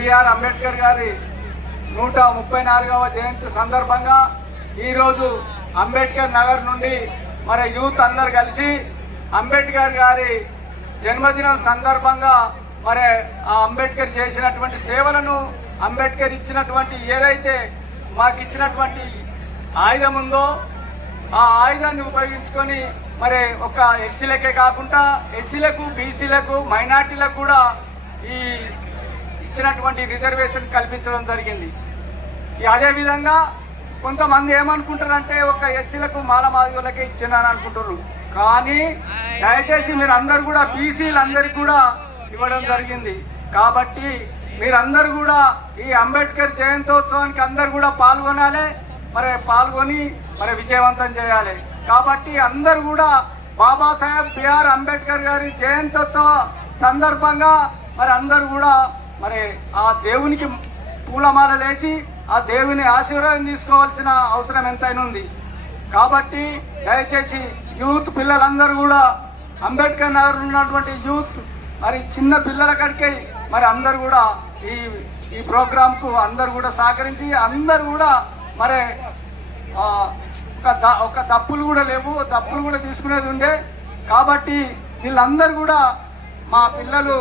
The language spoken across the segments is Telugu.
బిఆర్ అంబేద్కర్ గారి నూట ముప్పై నాలుగవ జయంతి సందర్భంగా ఈరోజు అంబేద్కర్ నగర్ నుండి మరి యూత్ అందరు కలిసి అంబేద్కర్ గారి జన్మదినం సందర్భంగా మరి ఆ అంబేద్కర్ చేసినటువంటి సేవలను అంబేద్కర్ ఇచ్చినటువంటి ఏదైతే మాకు ఇచ్చినటువంటి ఆయుధం ఉందో ఆ ఆయుధాన్ని ఉపయోగించుకొని మరి ఒక ఎస్సీలకే కాకుండా ఎస్సీలకు బీసీలకు మైనార్టీలకు కూడా ఈ ఇచ్చినటువంటి రిజర్వేషన్ కల్పించడం జరిగింది. అదేవిధంగా కొంతమంది ఏమనుకుంటారంటే ఒక ఎస్సీలకు మాల మాదిగలకే ఇచ్చినారని అనుకుంటారు కానీ దయచేసి మీరు అందరు కూడా బీసీలందరికీ కూడా ఇవ్వడం జరిగింది. కాబట్టి మీరందరూ కూడా ఈ అంబేద్కర్ జయంతోత్సవానికి అందరు కూడా పాల్గొనాలి. మరి పాల్గొని మరి విజయవంతం చేయాలి. కాబట్టి అందరు కూడా బాబాసాహెబ్ బిఆర్ అంబేద్కర్ గారి జయంతోత్సవ సందర్భంగా మరి అందరు కూడా మరి ఆ దేవునికి పూలమాల లేచి ఆ దేవుని ఆశీర్వాదం తీసుకోవాల్సిన అవసరం ఎంతైనా ఉంది. కాబట్టి దయచేసి యూత్ పిల్లలందరూ కూడా అంబేద్కర్ నగర్ ఉన్నటువంటి యూత్ మరి చిన్న పిల్లల కడికి మరి అందరు కూడా ఈ ఈ ప్రోగ్రాంకు అందరు కూడా సహకరించి అందరు కూడా మరి ఒక ద ఒక దప్పులు కూడా లేవు. దప్పులు కూడా తీసుకునేది ఉండే. కాబట్టి వీళ్ళందరూ కూడా మా పిల్లలు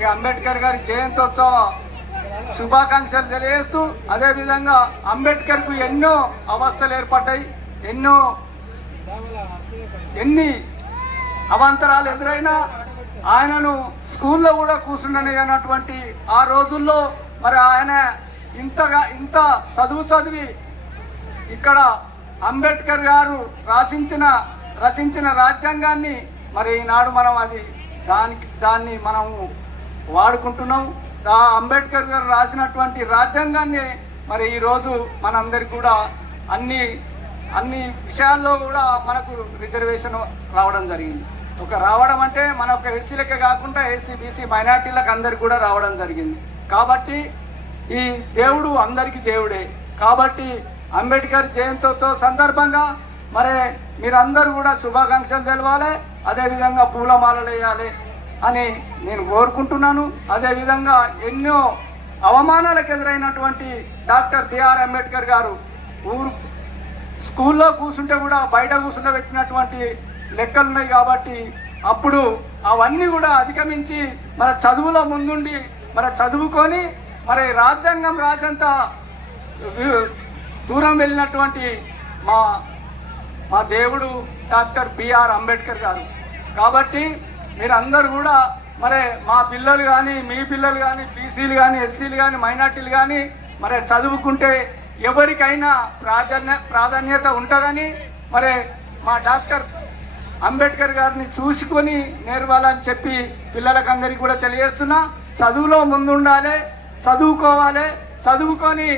ఈ అంబేద్కర్ గారి జయంతోత్సవ శుభాకాంక్షలు తెలియజేస్తూ అదేవిధంగా అంబేద్కర్కు ఎన్నో అవస్థలు ఏర్పడ్డాయి ఎన్నో ఎన్ని అవాంతరాలు ఎదురైనా ఆయనను స్కూల్లో కూడా కూర్చుండని అన్నటువంటి ఆ రోజుల్లో మరి ఆయన ఇంతగా ఇంత చదువు చదివి ఇక్కడ అంబేద్కర్ గారు రచించిన రచించిన రాజ్యాంగాన్ని మరి ఈనాడు మనం అది దానికి దాన్ని మనము వాడుకుంటున్నాం. ఆ అంబేద్కర్ గారు రాసినటువంటి రాజ్యాంగాన్ని మరి ఈరోజు మనందరికి కూడా అన్ని అన్ని విషయాల్లో కూడా మనకు రిజర్వేషన్ రావడం జరిగింది. ఒక రావడం అంటే మన ఒక ఎస్సీలకే కాకుండా ఎస్సీ బీసీ మైనార్టీలకు అందరికి కూడా రావడం జరిగింది. కాబట్టి ఈ దేవుడు అందరికీ దేవుడే. కాబట్టి అంబేద్కర్ జయంతితో సందర్భంగా మరి మీరందరూ కూడా శుభాకాంక్షలు తెలవాలి. అదేవిధంగా పూలమాలలు వేయాలి. అని నేను కోరుకుంటున్నాను. అదేవిధంగా ఎన్నో అవమానాలకు ఎదురైనటువంటి డాక్టర్ బిఆర్ అంబేద్కర్ గారు ఊరు స్కూల్లో కూర్చుంటే కూడా బయట కూర్చుంటే పెట్టినటువంటి లెక్కలు ఉన్నాయి కాబట్టి అప్పుడు అవన్నీ కూడా అధిగమించి మన చదువులో ముందుండి మన చదువుకొని మరి రాజ్యాంగం రాజంత దూరం వెళ్ళినటువంటి మా మా దేవుడు డాక్టర్ బిఆర్ అంబేద్కర్ గారు. కాబట్టి మీరందరూ కూడా మరి మా పిల్లలు కానీ మీ పిల్లలు కానీ బీసీలు కానీ ఎస్సీలు కానీ మైనార్టీలు కానీ మరి చదువుకుంటే ఎవరికైనా ప్రాధాన్య ప్రాధాన్యత ఉంటుందని మరి మా డాక్టర్ అంబేద్కర్ గారిని చూసుకొని నేర్వాలని చెప్పి పిల్లలకందరికీ కూడా తెలియజేస్తున్నా. చదువులో ముందుండాలి చదువుకోవాలి చదువుకొని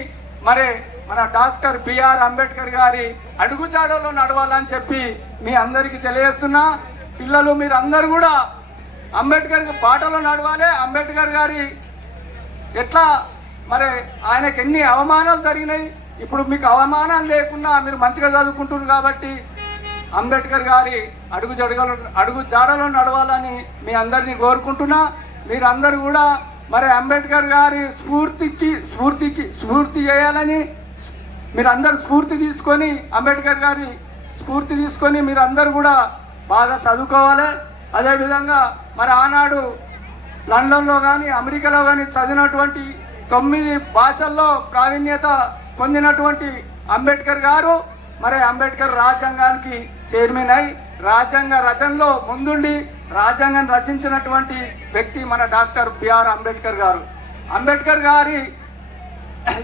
మరి మన డాక్టర్ బిఆర్ అంబేద్కర్ గారి అడుగుజాడలో నడవాలని చెప్పి మీ అందరికీ తెలియజేస్తున్నా. పిల్లలు మీరు అందరు కూడా అంబేద్కర్ బాటలో నడవాలి. అంబేద్కర్ గారి ఎట్లా మరి ఆయనకి ఎన్ని అవమానాలు జరిగినాయి ఇప్పుడు మీకు అవమానాలు లేకుండా మీరు మంచిగా చదువుకుంటున్నారు కాబట్టి అంబేద్కర్ గారి అడుగు జడగలు అడుగు జాడలో నడవాలని మీ అందరినీ కోరుకుంటున్నా. మీరందరూ కూడా మరి అంబేద్కర్ గారి స్ఫూర్తికి స్ఫూర్తికి స్ఫూర్తి చేయాలని మీరందరూ స్ఫూర్తి తీసుకొని అంబేద్కర్ గారి స్ఫూర్తి తీసుకొని మీరందరూ కూడా బాగా చదువుకోవాలి. అదేవిధంగా మరి ఆనాడు లండన్లో కానీ అమెరికాలో కానీ చదివినటువంటి తొమ్మిది భాషల్లో ప్రావీణ్యత పొందినటువంటి అంబేద్కర్ గారు మరి అంబేద్కర్ రాజ్యాంగానికి చైర్మన్ అయి రాజ్యాంగ రచనలో ముందుండి రాజ్యాంగం రచించినటువంటి వ్యక్తి మన డాక్టర్ బిఆర్ అంబేద్కర్ గారు. అంబేద్కర్ గారి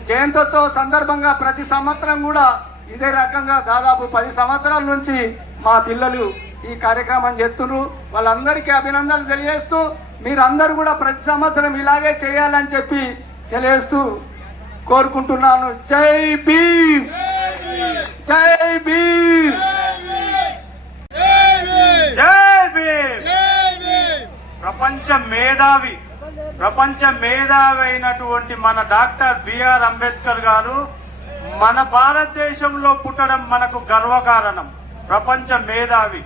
జయంతోత్సవ సందర్భంగా ప్రతి సంవత్సరం కూడా ఇదే రకంగా దాదాపు పది సంవత్సరాల నుంచి మా పిల్లలు ఈ కార్యక్రమం చేస్తున్నారు. వాళ్ళందరికీ అభినందనలు తెలియజేస్తూ మీరందరూ కూడా ప్రతి సంవత్సరం ఇలాగే చేయాలని చెప్పి తెలియజేస్తూ కోరుకుంటున్నాను. జై భీమ్! జై భీమ్! జై భీమ్! ప్రపంచ మేధావి ప్రపంచ మేధావి అయినటువంటి మన డాక్టర్ బిఆర్ అంబేద్కర్ గారు మన భారతదేశంలో పుట్టడం మనకు గర్వకారణం. ప్రపంచ మేధావి.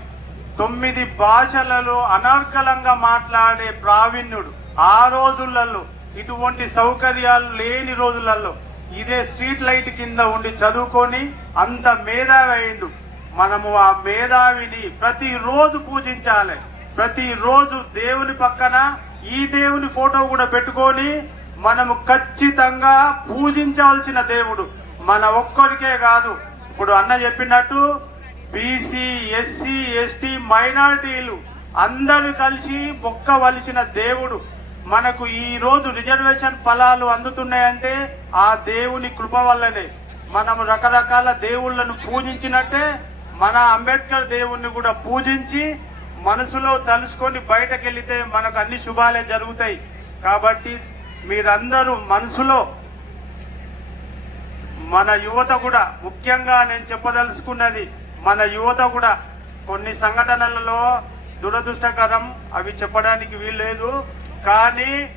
తొమ్మిది భాషలలో అనర్కలంగా మాట్లాడే ప్రావీణ్యుడు ఆ రోజులలో ఇటువంటి సౌకర్యాలు లేని రోజులలో ఇదే స్ట్రీట్ లైట్ కింద ఉండి చదువుకొని అంత మేధావి అయిండు. మనము ఆ మేధావిని ప్రతిరోజు పూజించాలి. ప్రతిరోజు దేవుని పక్కన ఈ దేవుని ఫోటో కూడా పెట్టుకొని మనము ఖచ్చితంగా పూజించవలసిన దేవుడు. మన ఒక్కరికే కాదు. ఇప్పుడు అన్న చెప్పినట్టు బీసీ ఎస్సీ ఎస్టీ మైనారిటీలు అందరూ కలిసి మొక్కవలసిన దేవుడు. మనకు ఈరోజు రిజర్వేషన్ ఫలాలు అందుతున్నాయంటే ఆ దేవుని కృప వల్లనే. మనం రకరకాల దేవుళ్ళను పూజించినట్టే మన అంబేద్కర్ దేవుణ్ణి కూడా పూజించి మనసులో తలుసుకొని బయటకు వెళితే మనకు అన్ని శుభాలే జరుగుతాయి. కాబట్టి మీరందరూ మనసులో మన యువత కూడా ముఖ్యంగా నేను చెప్పదలుచుకున్నది మన యువత కూడా కొన్ని సంఘటనలలో దురదృష్టకరం. అవి చెప్పడానికి వీల్లేదు. కానీ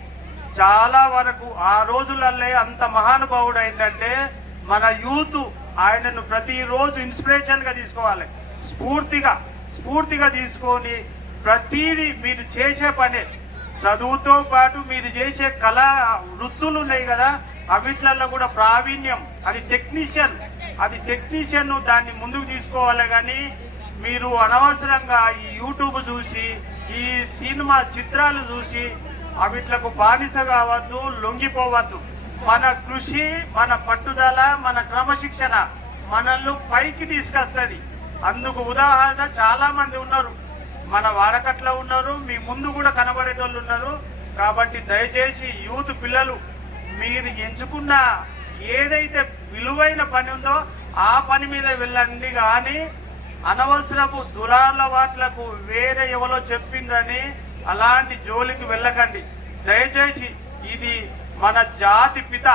చాలా వరకు ఆ రోజులల్లే అంత మహానుభావుడు ఏంటంటే మన యూత్ ఆయనను ప్రతిరోజు ఇన్స్పిరేషన్గా తీసుకోవాలి. స్ఫూర్తిగా స్ఫూర్తిగా తీసుకొని ప్రతిదీ మీరు చేసే పనే. చదువుతో పాటు మీరు చేసే కళా వృత్తులు ఉన్నాయి కదా అవిట్లలో కూడా ప్రావీణ్యం. అది టెక్నీషియన్. అది టెక్నీషియన్ దాన్ని ముందుకు తీసుకోవాలి కానీ మీరు అనవసరంగా ఈ యూట్యూబ్ చూసి ఈ సినిమా చిత్రాలు చూసి అవిట్లకు బానిస కావద్దు లొంగిపోవద్దు. మన కృషి మన పట్టుదల మన క్రమశిక్షణ మనల్ని పైకి తీసుకొస్తుంది. అందుకు ఉదాహరణ చాలా మంది ఉన్నారు. మన వాడకట్లో ఉన్నారు మీ ముందు కూడా కనబడేటోళ్ళు ఉన్నారు. కాబట్టి దయచేసి యూత్ పిల్లలు మీరు ఎంచుకున్న ఏదైతే విలువైన పని ఉందో ఆ పని మీద వెళ్ళండి కానీ అనవసరపు దురాలవాట్లకు వేరే ఎవరో చెప్పిండ్రని అలాంటి జోలికి వెళ్ళకండి. దయచేసి ఇది మన జాతి పిత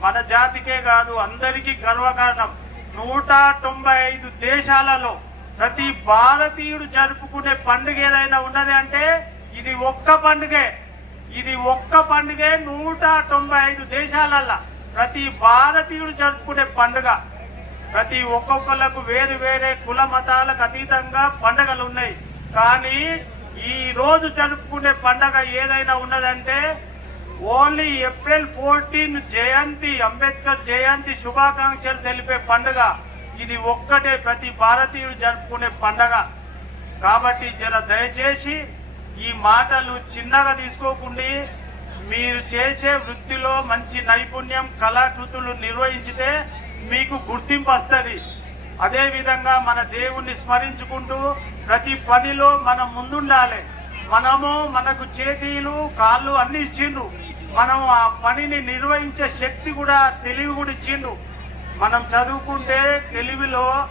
మన జాతికే కాదు అందరికీ గర్వకారణం. నూట తొంభై ఐదు దేశాలలో ప్రతి భారతీయుడు జరుపుకునే పండుగ ఏదైనా ఉన్నది అంటే ఇది ఒక్క పండుగే. ఇది ఒక్క పండుగే నూట తొంభై ఐదు దేశాలల్లో. ప్రతి భారతీయుడు జరుపుకునే పండుగ. ప్రతి ఒక్కొక్కళ్ళకు వేరు వేరే కుల మతాలకు అతీతంగా పండగలు ఉన్నాయి. కానీ ఈ రోజు జరుపుకునే పండగ ఏదైనా ఉన్నదంటే ఓన్లీ ఏప్రిల్ ఫోర్టీన్ జయంతి అంబేద్కర్ జయంతి శుభాకాంక్షలు తెలిపే పండుగ. ఇది ఒక్కటే ప్రతి భారతీయుడు జరుపుకునే పండగ. కాబట్టి జర దయచేసి ఈ మాటలు చిన్నగా తీసుకోకుండా మీరు చేసే వృత్తిలో మంచి నైపుణ్యం కళాకృతులు నిర్వహించితే మీకు గుర్తింపు వస్తుంది. అదేవిధంగా మన దేవుణ్ణి స్మరించుకుంటూ ప్రతి పనిలో మనం ముందుండాలి. మనము మనకు చేతిలు కాళ్ళు అన్ని ఇచ్చిండు మనం ఆ పనిని నిర్వహించే శక్తి కూడా తెలివి కూడా ఇచ్చిండు మనం చదువుకుంటే తెలివిలో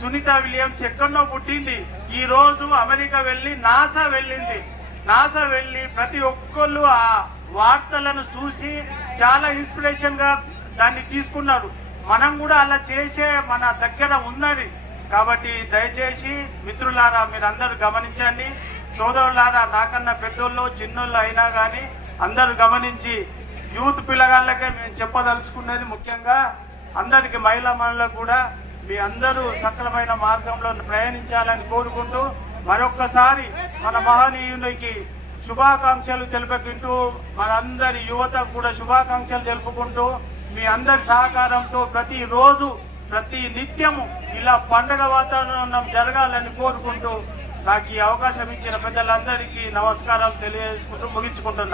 సునీత విలియమ్స్ ఎక్కడో పుట్టింది. ఈ రోజు అమెరికా వెళ్ళి నాసా వెళ్ళింది. నాసా వెళ్ళి ప్రతి ఒక్కళ్ళు ఆ వార్తలను చూసి చాలా ఇన్స్పిరేషన్గా దాన్ని తీసుకున్నారు. మనం కూడా అలా చేసే మన దగ్గర ఉన్నది. కాబట్టి దయచేసి మిత్రులారా మీరందరూ గమనించండి. సోదరులారా నాకన్నా పెద్దోళ్ళు చిన్నోళ్ళు అయినా కానీ అందరూ గమనించి యూత్ పిల్లగాళ్ళకే మేము చెప్పదలుచుకున్నది ముఖ్యంగా అందరికి మహిళా మహిళలకు కూడా మీ అందరూ సక్రమైన మార్గంలో ప్రయాణించాలని కోరుకుంటూ మరొక్కసారి మన మహనీయునికి శుభాకాంక్షలు తెలుపుకుంటూ మనందరి యువతకు కూడా శుభాకాంక్షలు తెలుపుకుంటూ మీ అందరి సహకారంతో ప్రతిరోజు ప్రతి నిత్యము ఇలా పండగ వాతావరణం జరగాలని కోరుకుంటూ నాకు ఈ అవకాశం ఇచ్చిన పెద్దలందరికీ నమస్కారాలు తెలియజేసుకుంటూ ముగించుకుంటున్నాను